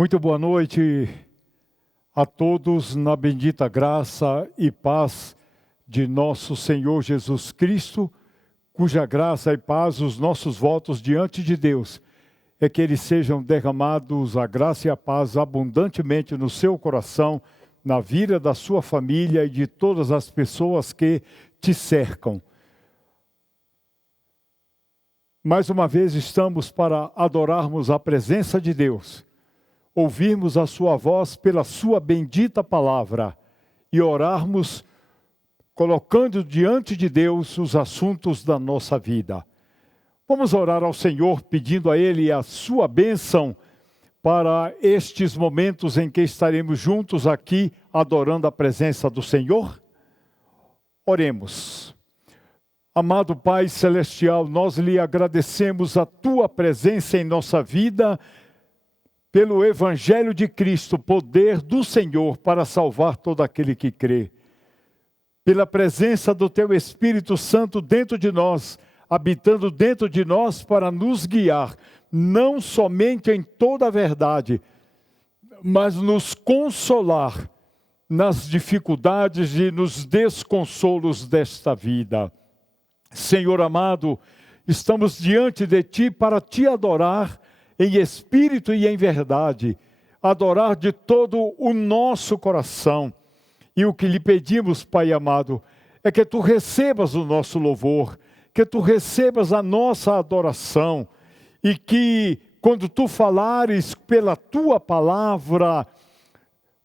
Muito boa noite a todos na bendita graça e paz de nosso Senhor Jesus Cristo, cuja graça e paz, os nossos votos diante de Deus, é que eles sejam derramados a graça e a paz abundantemente no seu coração, na vida da sua família e de todas as pessoas que te cercam. Mais uma vez estamos para adorarmos a presença de Deus, ouvirmos a sua voz pela sua bendita palavra e orarmos colocando diante de Deus os assuntos da nossa vida. Vamos orar ao Senhor pedindo a Ele a sua bênção para estes momentos em que estaremos juntos aqui adorando a presença do Senhor? Oremos. Amado Pai Celestial, nós lhe agradecemos a tua presença em nossa vida, pelo Evangelho de Cristo, poder do Senhor para salvar todo aquele que crê. Pela presença do teu Espírito Santo dentro de nós, habitando dentro de nós para nos guiar, não somente em toda a verdade, mas nos consolar nas dificuldades e nos desconsolos desta vida. Senhor amado, estamos diante de Ti para Te adorar em espírito e em verdade, adorar de todo o nosso coração. E o que lhe pedimos, Pai amado, é que Tu recebas o nosso louvor, que Tu recebas a nossa adoração, e que quando Tu falares pela Tua palavra,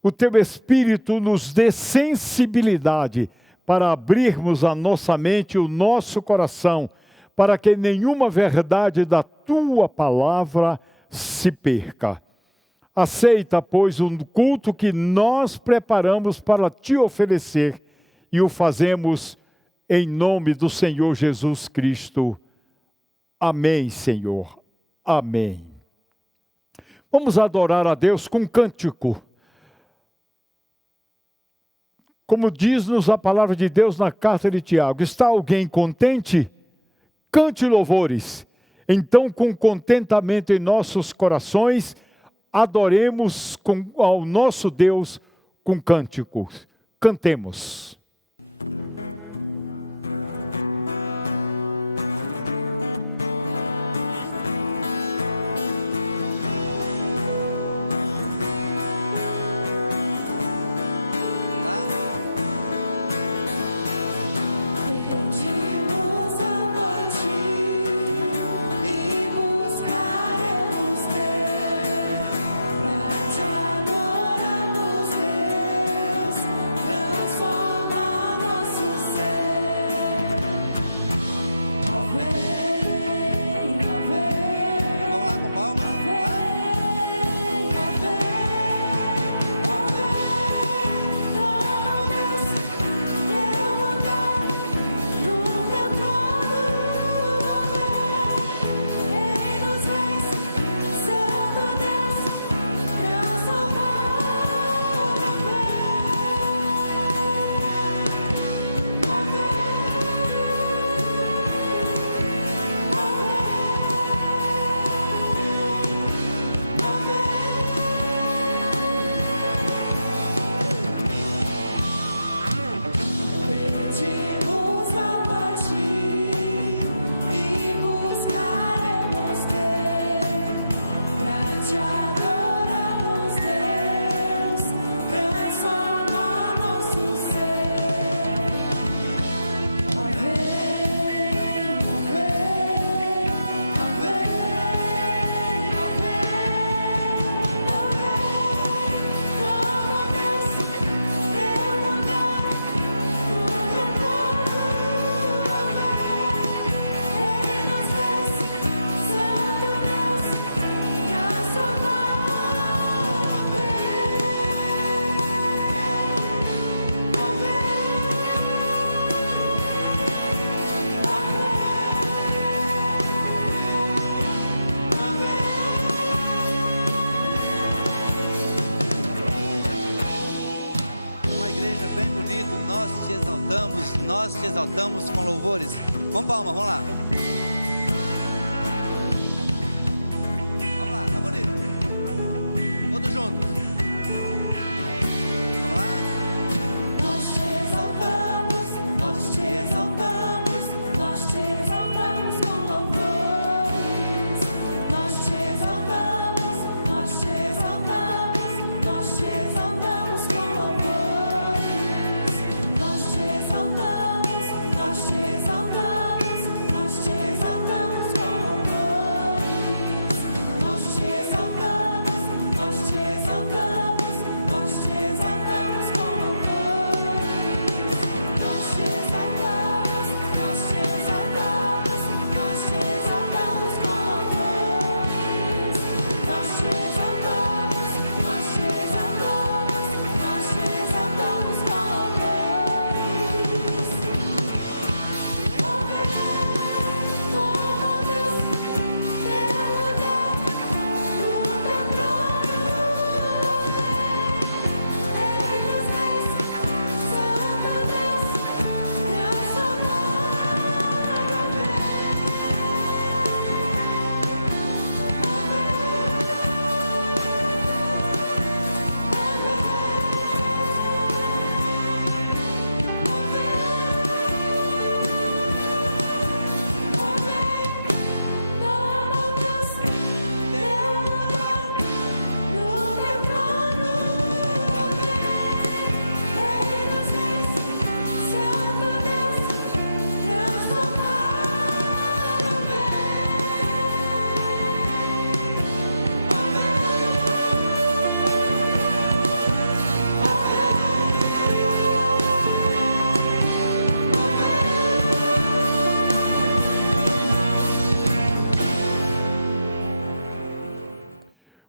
o Teu Espírito nos dê sensibilidade para abrirmos a nossa mente e o nosso coração, para que nenhuma verdade da Tua palavra se perca. Aceita, pois, o culto que nós preparamos para Te oferecer e o fazemos em nome do Senhor Jesus Cristo. Amém, Senhor. Amém. Vamos adorar a Deus com cântico. Como diz-nos a palavra de Deus na carta de Tiago, está alguém contente? Cante louvores. Então, com contentamento em nossos corações, adoremos ao nosso Deus com cânticos. Cantemos. It's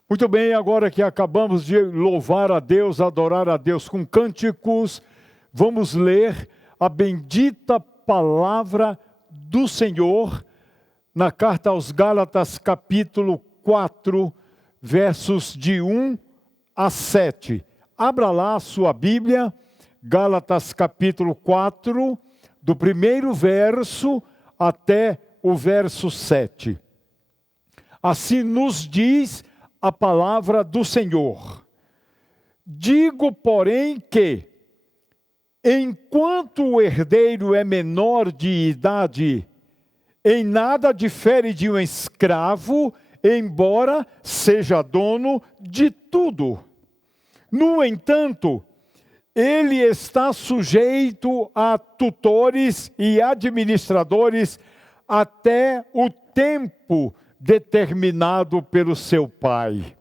Muito bem, agora que acabamos de louvar a Deus, adorar a Deus com cânticos, vamos ler a bendita palavra do Senhor na carta aos Gálatas, capítulo 4, versos de 1 a 7. Abra lá a sua Bíblia, Gálatas capítulo 4, do primeiro verso até o verso 7. Assim nos diz a palavra do Senhor. Digo, porém, que, enquanto o herdeiro é menor de idade, em nada difere de um escravo, embora seja dono de tudo. No entanto, ele está sujeito a tutores e administradores até o tempo determinado pelo seu pai.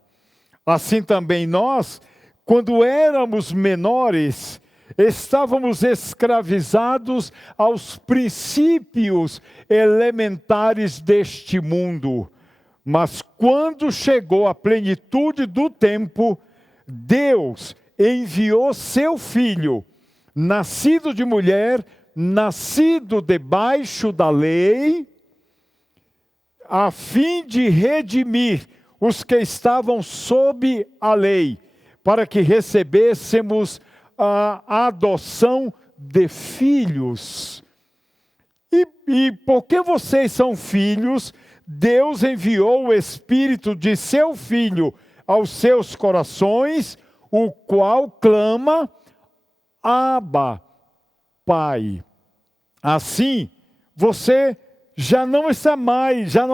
Assim também nós, quando éramos menores, estávamos escravizados aos princípios elementares deste mundo. Mas quando chegou a plenitude do tempo, Deus enviou seu Filho, nascido de mulher, nascido debaixo da lei, a fim de redimir os que estavam sob a lei, para que recebêssemos a adoção de filhos. E porque vocês são filhos, Deus enviou o Espírito de seu Filho aos seus corações, o qual clama, Abba, Pai. Assim, você já não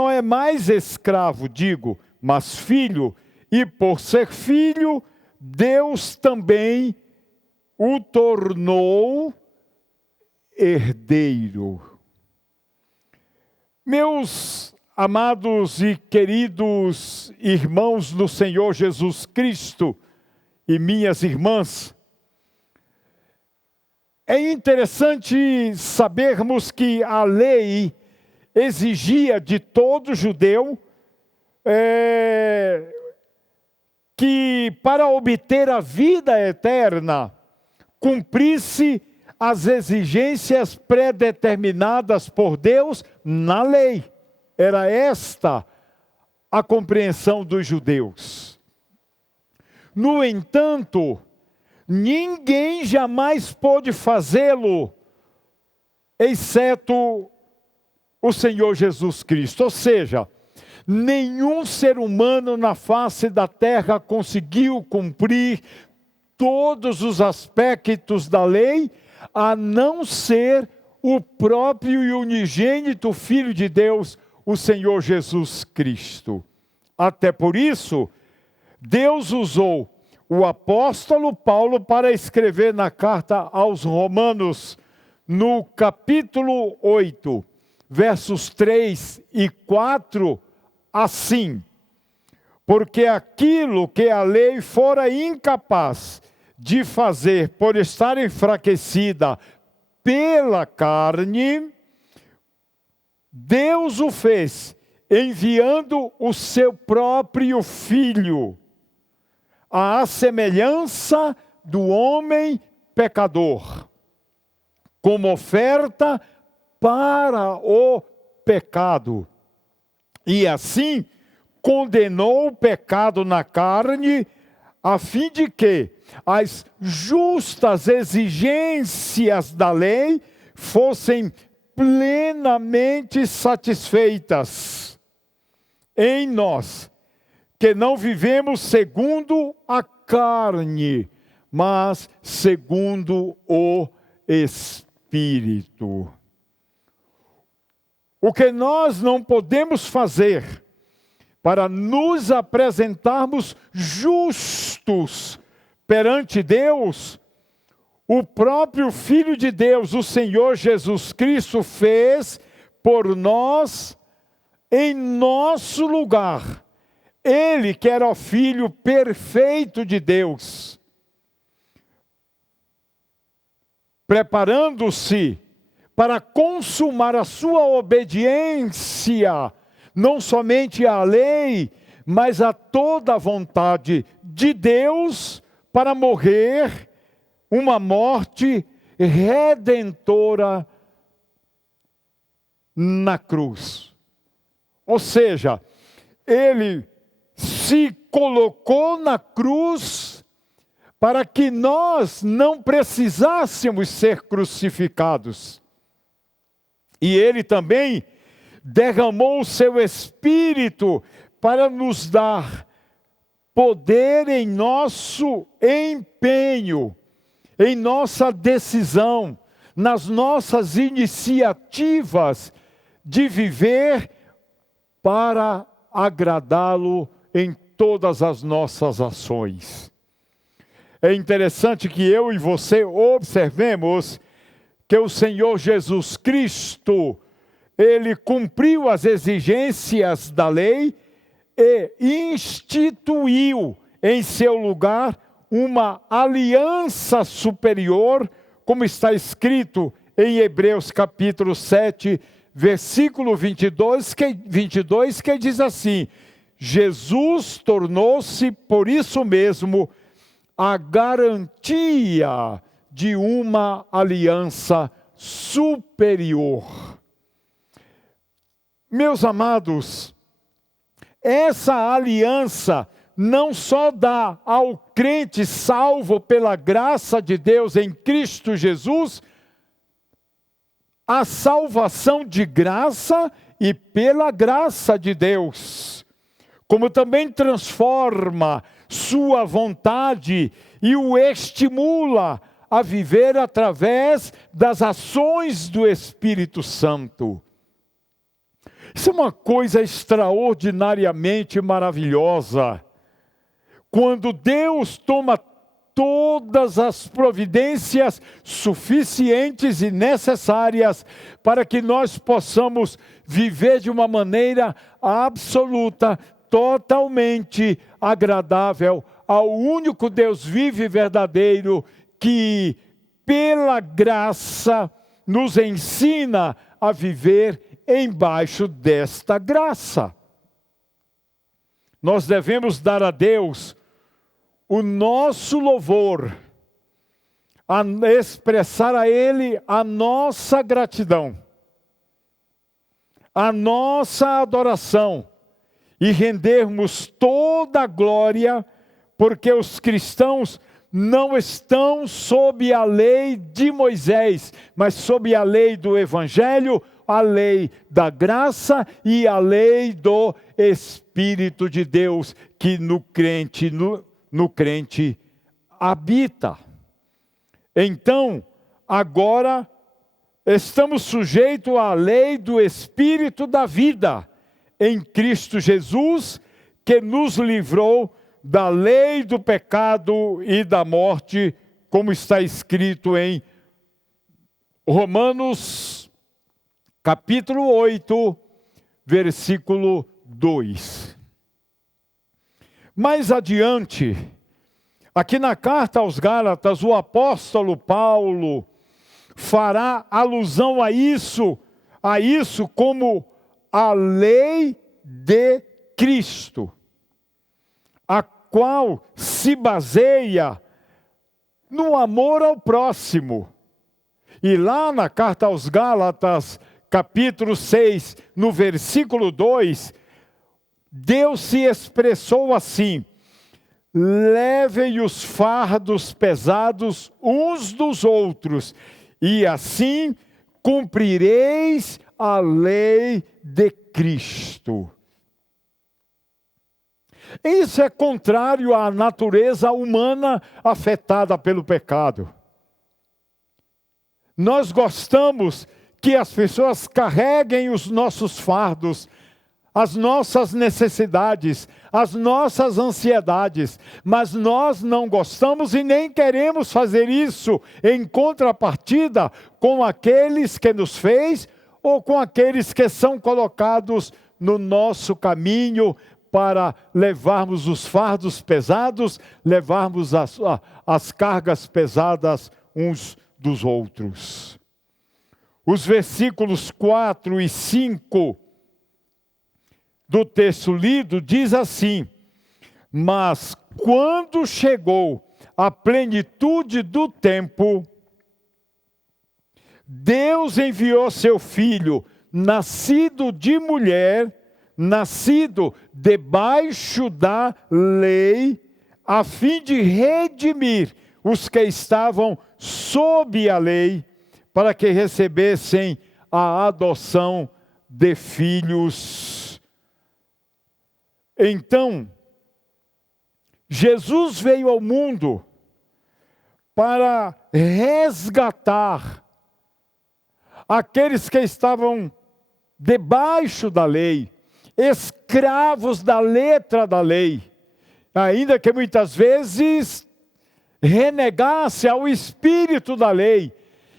é mais escravo, mas filho, e por ser filho, Deus também o tornou herdeiro. Meus amados e queridos irmãos do Senhor Jesus Cristo e minhas irmãs, é interessante sabermos que a lei exigia de todo judeu que para obter a vida eterna cumprisse as exigências predeterminadas por Deus na lei. Era esta a compreensão dos judeus. No entanto, ninguém jamais pôde fazê-lo, exceto o Senhor Jesus Cristo. Ou seja, nenhum ser humano na face da terra conseguiu cumprir todos os aspectos da lei, a não ser o próprio e unigênito Filho de Deus, o Senhor Jesus Cristo. Até por isso, Deus usou o apóstolo Paulo para escrever na carta aos Romanos, no capítulo 8, versos 3 e 4, assim: porque aquilo que a lei fora incapaz de fazer por estar enfraquecida pela carne, Deus o fez, enviando o seu próprio Filho, à semelhança do homem pecador, como oferta para o pecado. E assim condenou o pecado na carne, a fim de que as justas exigências da lei fossem plenamente satisfeitas em nós, que não vivemos segundo a carne, mas segundo o Espírito. O que nós não podemos fazer para nos apresentarmos justos perante Deus, o próprio Filho de Deus, o Senhor Jesus Cristo, fez por nós em nosso lugar. Ele que era o Filho perfeito de Deus, preparando-se para consumar a sua obediência, não somente à lei, mas a toda a vontade de Deus para morrer uma morte redentora na cruz. Ou seja, ele se colocou na cruz para que nós não precisássemos ser crucificados. E ele também derramou o seu Espírito para nos dar poder em nosso empenho, em nossa decisão, nas nossas iniciativas de viver para agradá-lo em todas as nossas ações. É interessante que eu e você observemos que o Senhor Jesus Cristo, ele cumpriu as exigências da lei e instituiu em seu lugar uma aliança superior, como está escrito em Hebreus capítulo 7, versículo 22, que diz assim: Jesus tornou-se, por isso mesmo, a garantia de uma aliança superior. Meus amados, essa aliança não só dá ao crente salvo pela graça de Deus em Cristo Jesus a salvação de graça e pela graça de Deus, como também transforma sua vontade e o estimula a viver através das ações do Espírito Santo. Isso é uma coisa extraordinariamente maravilhosa. Quando Deus toma todas as providências suficientes e necessárias para que nós possamos viver de uma maneira absoluta, totalmente agradável ao único Deus vivo e verdadeiro, que pela graça nos ensina a viver embaixo desta graça. Nós devemos dar a Deus o nosso louvor, a expressar a Ele a nossa gratidão, a nossa adoração, e rendermos toda a glória, porque os cristãos não estão sob a lei de Moisés, mas sob a lei do Evangelho, a lei da graça e a lei do Espírito de Deus, que no crente habita. Então, agora, estamos sujeitos à lei do Espírito da vida, em Cristo Jesus, que nos livrou da lei do pecado e da morte, como está escrito em Romanos capítulo 8, versículo 2. Mais adiante, aqui na carta aos Gálatas, o apóstolo Paulo fará alusão a isso como a lei de Cristo, a qual se baseia no amor ao próximo. E lá na carta aos Gálatas, capítulo 6, no versículo 2, Deus se expressou assim: levem os fardos pesados uns dos outros, e assim cumprireis a lei de Cristo. Isso é contrário à natureza humana afetada pelo pecado. Nós gostamos que as pessoas carreguem os nossos fardos, as nossas necessidades, as nossas ansiedades, mas nós não gostamos e nem queremos fazer isso em contrapartida com aqueles que nos fez ou com aqueles que são colocados no nosso caminho para levarmos os fardos pesados, levarmos as cargas pesadas uns dos outros. Os versículos 4 e 5 do texto lido diz assim: mas quando chegou a plenitude do tempo, Deus enviou seu Filho, nascido de mulher, nascido debaixo da lei, a fim de redimir os que estavam sob a lei, para que recebessem a adoção de filhos. Então, Jesus veio ao mundo para resgatar aqueles que estavam debaixo da lei, escravos da letra da lei, ainda que muitas vezes renegasse ao espírito da lei.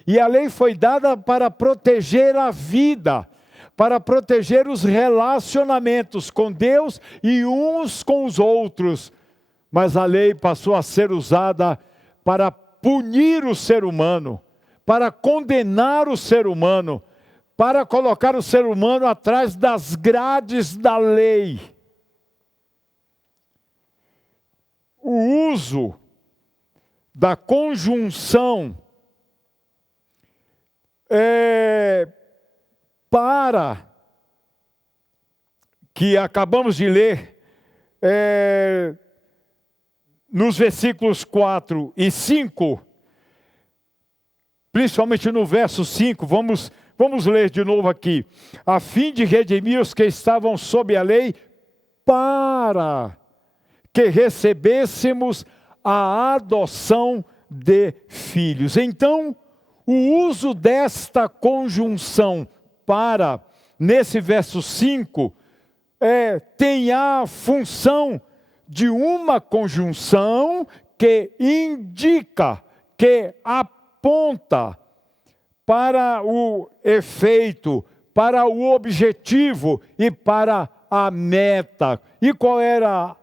E a lei foi dada para proteger a vida, para proteger os relacionamentos com Deus e uns com os outros. Mas a lei passou a ser usada para punir o ser humano, para condenar o ser humano, para colocar o ser humano atrás das grades da lei. O uso da conjunção para, que acabamos de ler, nos versículos 4 e 5, principalmente no verso 5, vamos ler de novo aqui. A fim de redimir os que estavam sob a lei, para que recebêssemos a adoção de filhos. Então, o uso desta conjunção para, nesse verso 5, tem a função de uma conjunção que indica, que aponta para o efeito, para o objetivo e para a meta. E qual era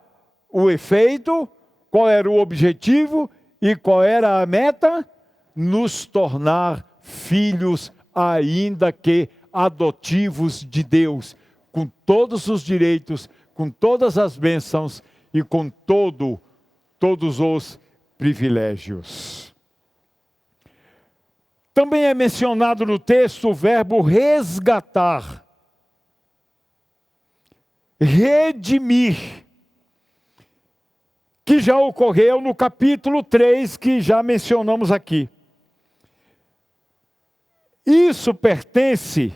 o efeito? Qual era o objetivo? E qual era a meta? Nos tornar filhos, ainda que adotivos de Deus, com todos os direitos, com todas as bênçãos e com todos os privilégios. Também é mencionado no texto o verbo resgatar, redimir, que já ocorreu no capítulo 3, que já mencionamos aqui. Isso pertence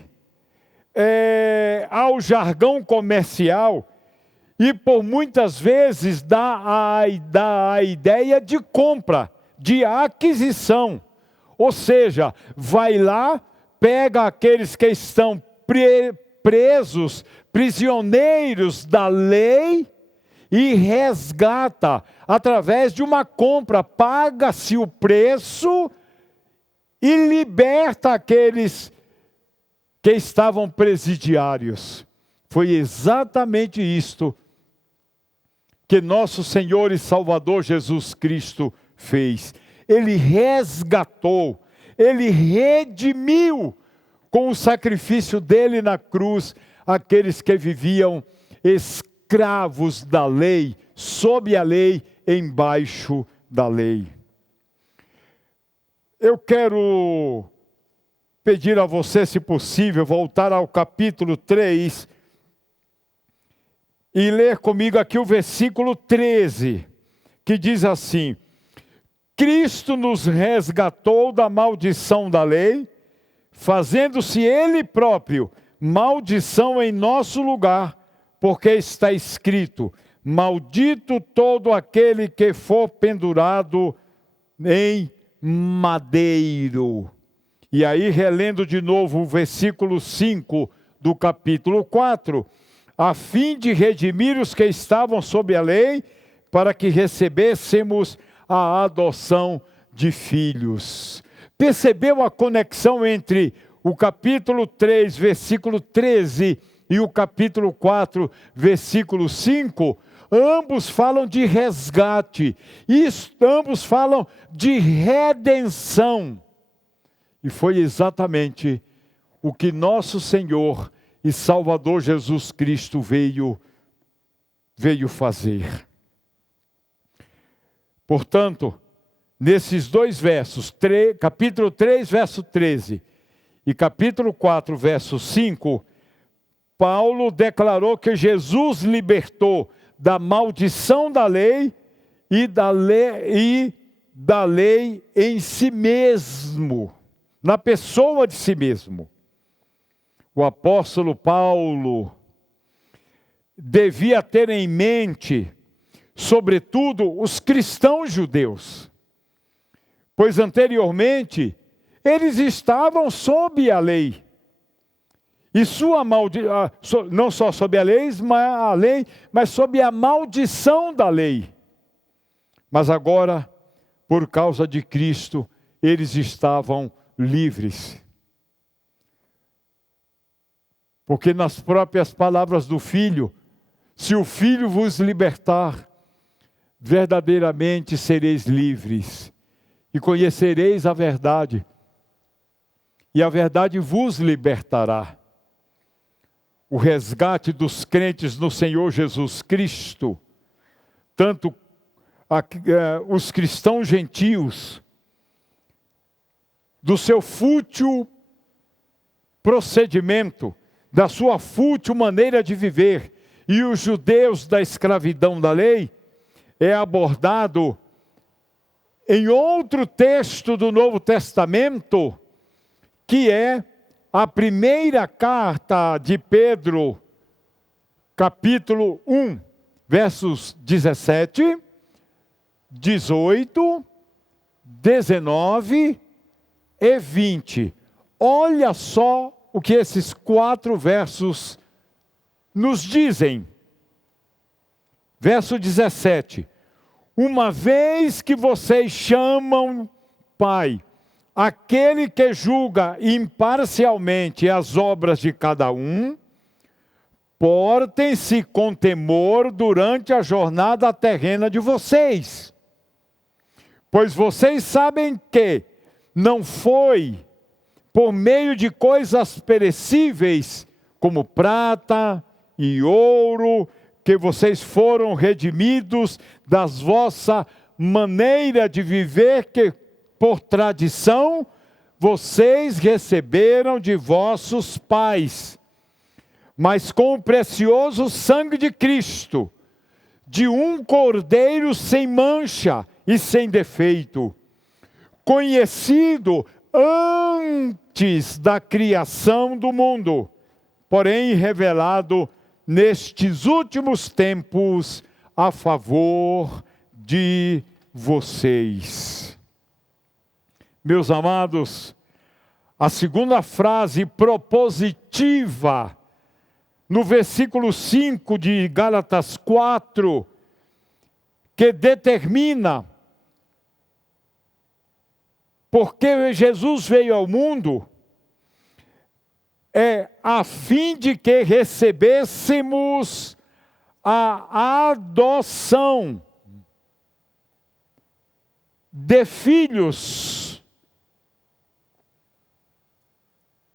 ao jargão comercial e por muitas vezes dá a ideia de compra, de aquisição. Ou seja, vai lá, pega aqueles que estão presos, prisioneiros da lei, e resgata através de uma compra, paga-se o preço e liberta aqueles que estavam presidiários. Foi exatamente isto que nosso Senhor e Salvador Jesus Cristo fez. Ele resgatou, ele redimiu com o sacrifício dele na cruz aqueles que viviam escravos da lei, sob a lei, embaixo da lei. Eu quero pedir a você, se possível, voltar ao capítulo 3 e ler comigo aqui o versículo 13, que diz assim: Cristo nos resgatou da maldição da lei, fazendo-se Ele próprio maldição em nosso lugar, porque está escrito: maldito todo aquele que for pendurado em madeiro. E aí, relendo de novo o versículo 5 do capítulo 4, a fim de redimir os que estavam sob a lei, para que recebêssemos a adoção de filhos. Percebeu a conexão entre o capítulo 3, versículo 13 e o capítulo 4, versículo 5? Ambos falam de resgate, ambos falam de redenção. E foi exatamente o que nosso Senhor e Salvador Jesus Cristo veio fazer. Portanto, nesses dois versos, capítulo 3, verso 13 e capítulo 4, verso 5, Paulo declarou que Jesus libertou da maldição da lei e da lei em si mesmo, na pessoa de si mesmo. O apóstolo Paulo devia ter em mente, sobretudo, os cristãos judeus, pois anteriormente eles estavam sob a lei. E não só sob a lei, mas sob a maldição da lei. Mas agora, por causa de Cristo, eles estavam livres. Porque nas próprias palavras do Filho, se o Filho vos libertar, verdadeiramente sereis livres. E conhecereis a verdade, e a verdade vos libertará. O resgate dos crentes no Senhor Jesus Cristo, tanto os cristãos gentios, do seu fútil procedimento, da sua fútil maneira de viver, e os judeus da escravidão da lei, é abordado em outro texto do Novo Testamento, que é a primeira carta de Pedro, capítulo 1, versos 17, 18, 19 e 20. Olha só o que esses 4 versos nos dizem. Verso 17. Uma vez que vocês chamam Pai aquele que julga imparcialmente as obras de cada um, portem-se com temor durante a jornada terrena de vocês. Pois vocês sabem que não foi por meio de coisas perecíveis, como prata e ouro, que vocês foram redimidos da vossa maneira de viver, que por tradição vocês receberam de vossos pais, mas com o precioso sangue de Cristo, de um cordeiro sem mancha e sem defeito, conhecido antes da criação do mundo, porém revelado nestes últimos tempos a favor de vocês. Meus amados, a segunda frase propositiva no versículo 5 de Gálatas 4, que determina porque Jesus veio ao mundo, é a fim de que recebêssemos a adoção de filhos.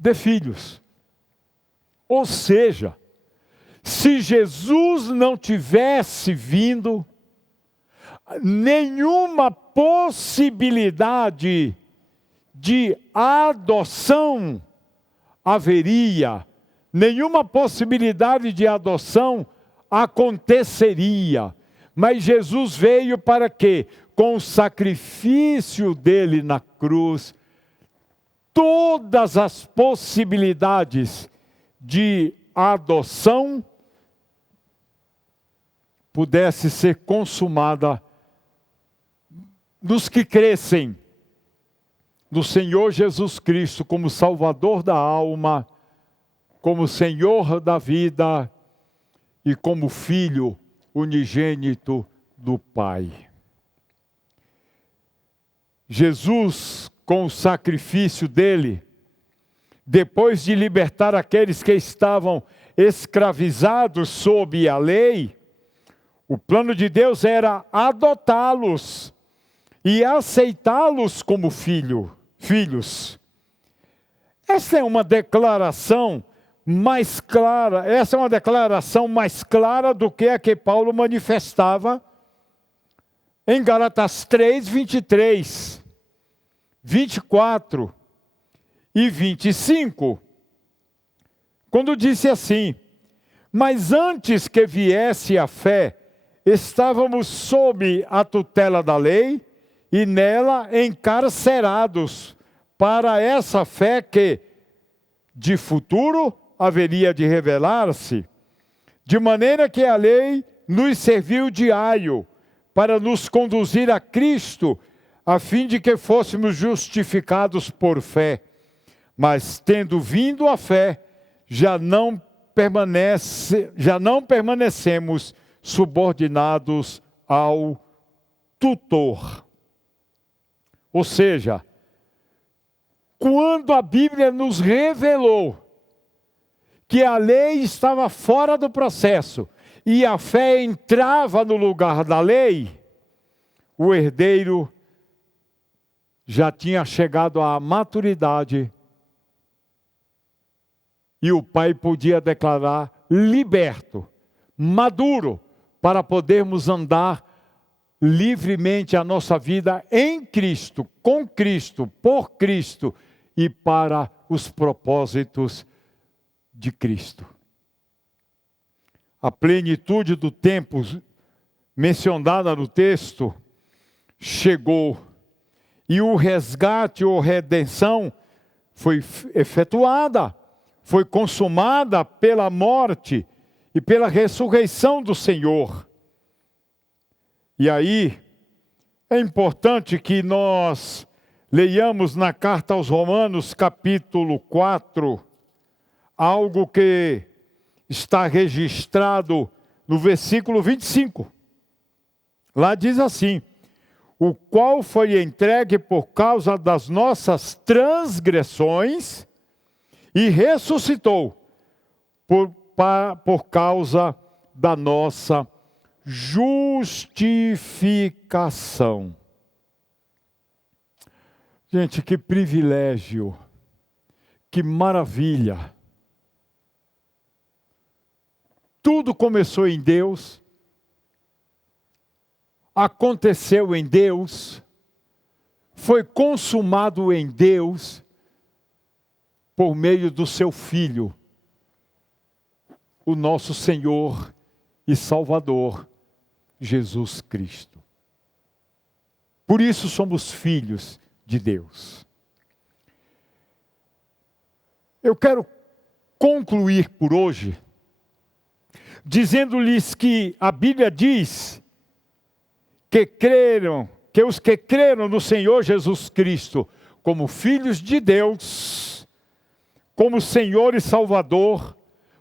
De filhos. Ou seja, se Jesus não tivesse vindo, nenhuma possibilidade de adoção haveria, nenhuma possibilidade de adoção aconteceria. Mas Jesus veio para que, com o sacrifício dele na cruz, todas as possibilidades de adoção pudesse ser consumada nos que crescem no Senhor Jesus Cristo como Salvador da alma, como Senhor da vida e como Filho unigênito do Pai. Jesus, com o sacrifício dele, depois de libertar aqueles que estavam escravizados sob a lei, o plano de Deus era adotá-los e aceitá-los como filhos. Essa é uma declaração mais clara, essa é uma declaração mais clara do que a que Paulo manifestava em Gálatas 3, 23, 24 e 25, quando disse assim: mas antes que viesse a fé, estávamos sob a tutela da lei e nela encarcerados para essa fé que, de futuro, haveria de revelar-se, de maneira que a lei nos serviu de aio para nos conduzir a Cristo, a fim de que fôssemos justificados por fé. Mas tendo vindo a fé, já não permanecemos subordinados ao tutor. Ou seja, quando a Bíblia nos revelou que a lei estava fora do processo e a fé entrava no lugar da lei, o herdeiro já tinha chegado à maturidade e o pai podia declarar liberto, maduro, para podermos andar livremente a nossa vida em Cristo, com Cristo, por Cristo e para os propósitos de Cristo. A plenitude do tempo mencionada no texto chegou e o resgate ou redenção foi efetuada, foi consumada pela morte e pela ressurreição do Senhor. E aí, é importante que nós leiamos na carta aos Romanos, capítulo 4, algo que está registrado no versículo 25. Lá diz assim: o qual foi entregue por causa das nossas transgressões e ressuscitou por causa da nossa justificação. Gente, que privilégio, que maravilha. Tudo começou em Deus, aconteceu em Deus, foi consumado em Deus, por meio do seu Filho, o nosso Senhor e Salvador, Jesus Cristo. Por isso somos filhos de Deus. Eu quero concluir por hoje, dizendo-lhes que a Bíblia diz que os que creram no Senhor Jesus Cristo como filhos de Deus, como Senhor e Salvador,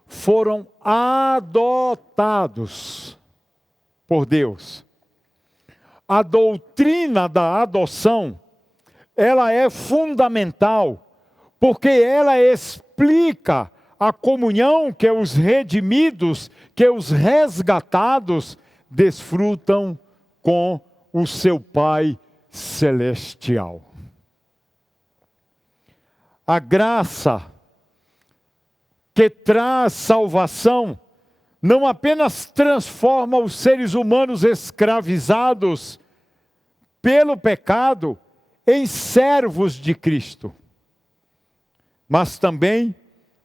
foram adotados por Deus. A doutrina da adoção, ela é fundamental, porque ela explica a comunhão que os redimidos, que os resgatados desfrutam com o seu Pai celestial. A graça que traz salvação não apenas transforma os seres humanos escravizados pelo pecado em servos de Cristo, mas também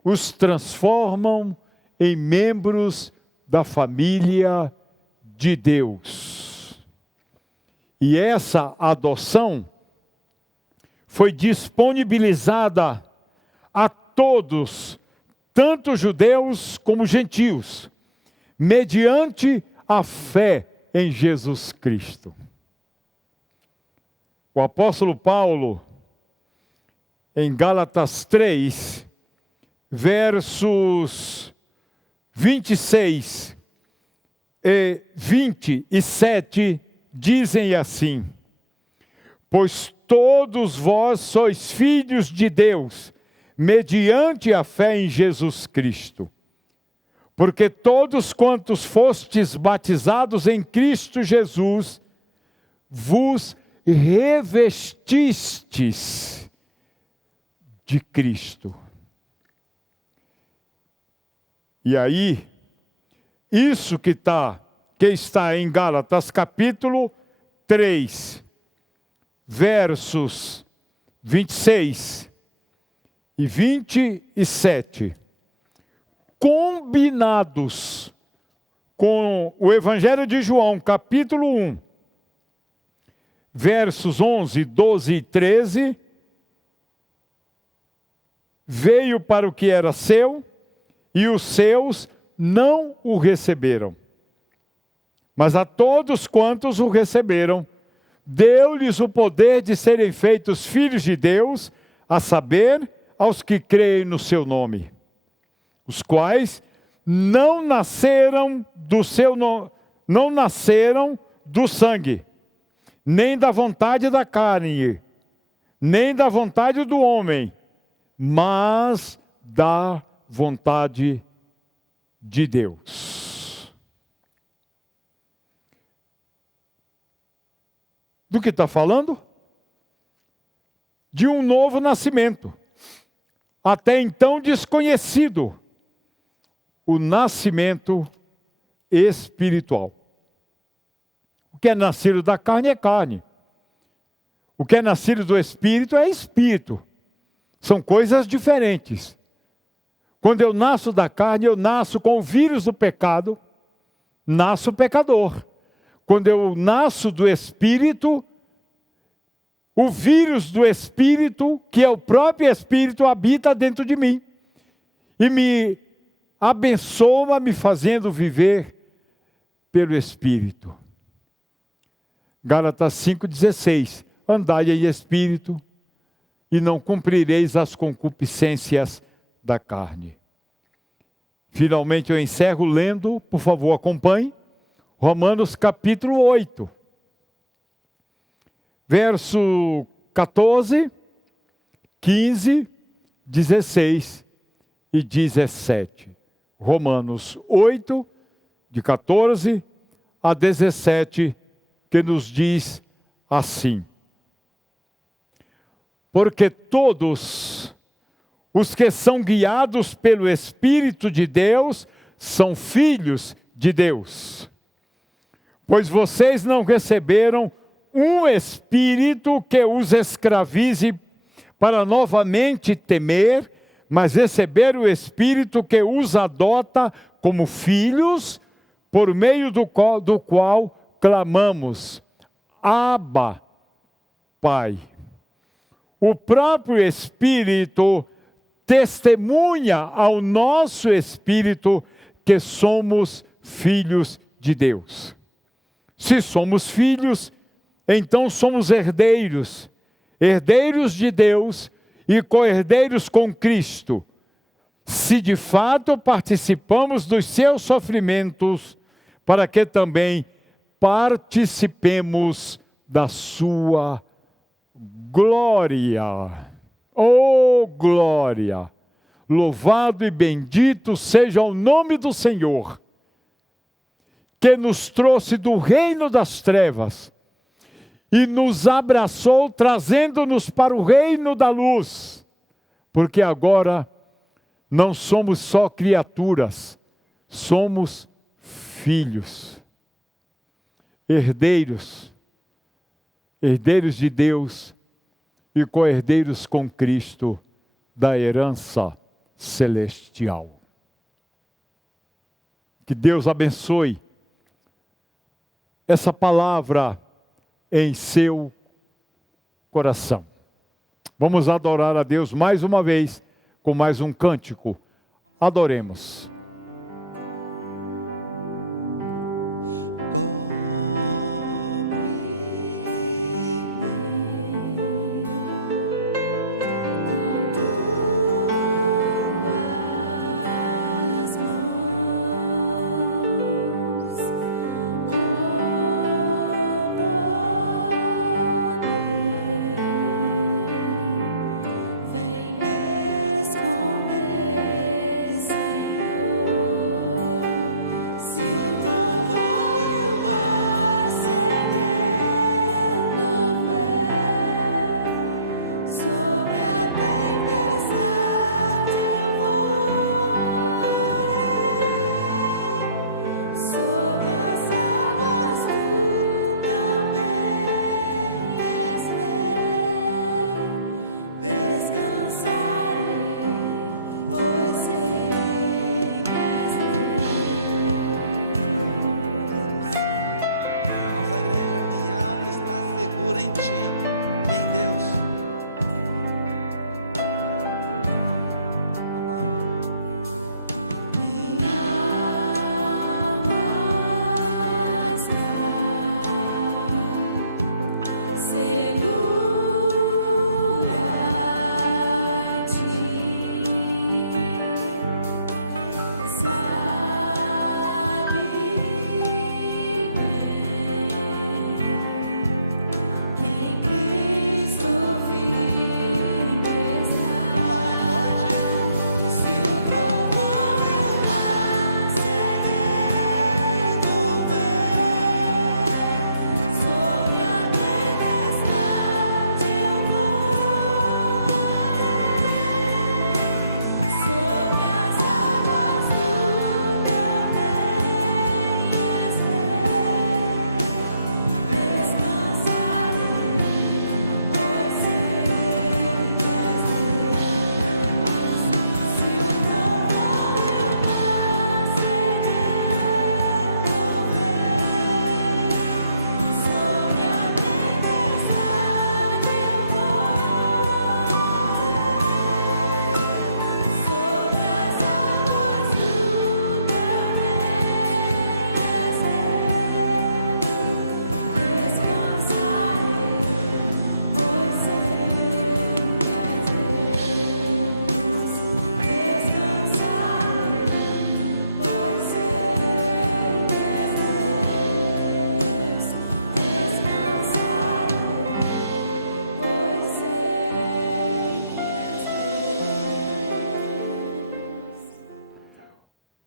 os transformam em membros da família de Deus. E essa adoção foi disponibilizada a todos, tanto judeus como gentios, mediante a fé em Jesus Cristo. O apóstolo Paulo, em Gálatas 3, versos 26 e 27, dizem assim: pois todos vós sois filhos de Deus, mediante a fé em Jesus Cristo. Porque todos quantos fostes batizados em Cristo Jesus, vos revestistes de Cristo. E aí, isso que está em Gálatas capítulo 3, versos 26 e 27, combinados com o Evangelho de João, capítulo 1, versos 11, 12 e 13, veio para o que era seu, e os seus não o receberam. Mas a todos quantos o receberam, deu-lhes o poder de serem feitos filhos de Deus, a saber, aos que creem no seu nome, os quais não nasceram do sangue, nem da vontade da carne, nem da vontade do homem, mas da vontade de Deus. Do que está falando? De um novo nascimento, até então desconhecido, o nascimento espiritual. O que é nascido da carne é carne. O que é nascido do espírito é espírito. São coisas diferentes. Quando eu nasço da carne, eu nasço com o vírus do pecado, nasço pecador. Quando eu nasço do espírito, o vírus do espírito, que é o próprio espírito, habita dentro de mim. E me abençoa, me fazendo viver pelo espírito. Gálatas 5,16. Andai em espírito, e não cumprireis as concupiscências da carne. Finalmente eu encerro lendo, por favor acompanhe, Romanos capítulo 8, verso 14, 15, 16 e 17. Romanos 8, de 14 a 17, que nos diz assim: porque todos os que são guiados pelo Espírito de Deus são filhos de Deus. Pois vocês não receberam um espírito que os escravize para novamente temer, mas receberam o Espírito que os adota como filhos, por meio do qual clamamos: Abba, Pai. O próprio Espírito testemunha ao nosso espírito que somos filhos de Deus. Se somos filhos, então somos herdeiros, herdeiros de Deus e co-herdeiros com Cristo. Se de fato participamos dos seus sofrimentos, para que também participemos da sua glória. Oh, glória! Louvado e bendito seja o nome do Senhor, que nos trouxe do reino das trevas e nos abraçou, trazendo-nos para o reino da luz, porque agora não somos só criaturas, somos filhos, herdeiros de Deus e co-herdeiros com Cristo da herança celestial. Que Deus abençoe essa palavra em seu coração. Vamos adorar a Deus mais uma vez com mais um cântico. Adoremos.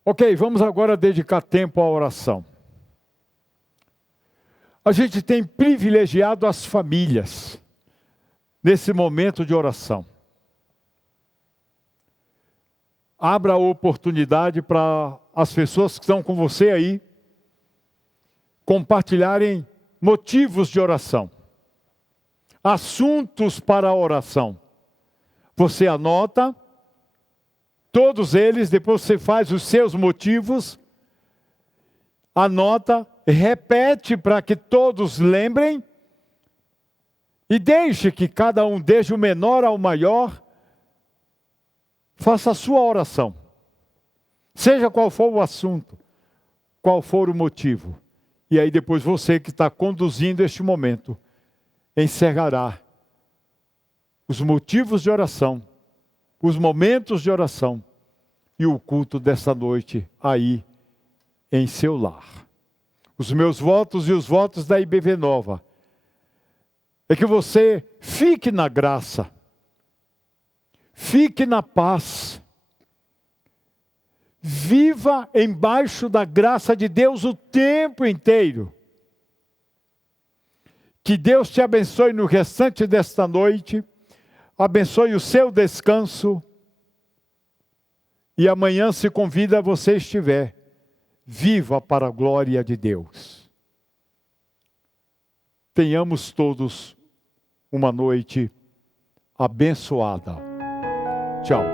Ok, vamos agora dedicar tempo à oração. A gente tem privilegiado as famílias nesse momento de oração. Abra a oportunidade para as pessoas que estão com você aí compartilharem motivos de oração, assuntos para a oração. Você anota todos eles, depois você faz os seus motivos, anota, repete para que todos lembrem e deixe que cada um, desde o menor ao maior, faça a sua oração. Seja qual for o assunto, qual for o motivo. E aí depois você que está conduzindo este momento, encerrará os motivos de oração, os momentos de oração e o culto dessa noite aí em seu lar. Os meus votos e os votos da IBV Nova é que você fique na graça, fique na paz, viva embaixo da graça de Deus o tempo inteiro. Que Deus te abençoe no restante desta noite, abençoe o seu descanso, e amanhã, se convida você estiver, viva para a glória de Deus. Tenhamos todos uma noite abençoada. Tchau.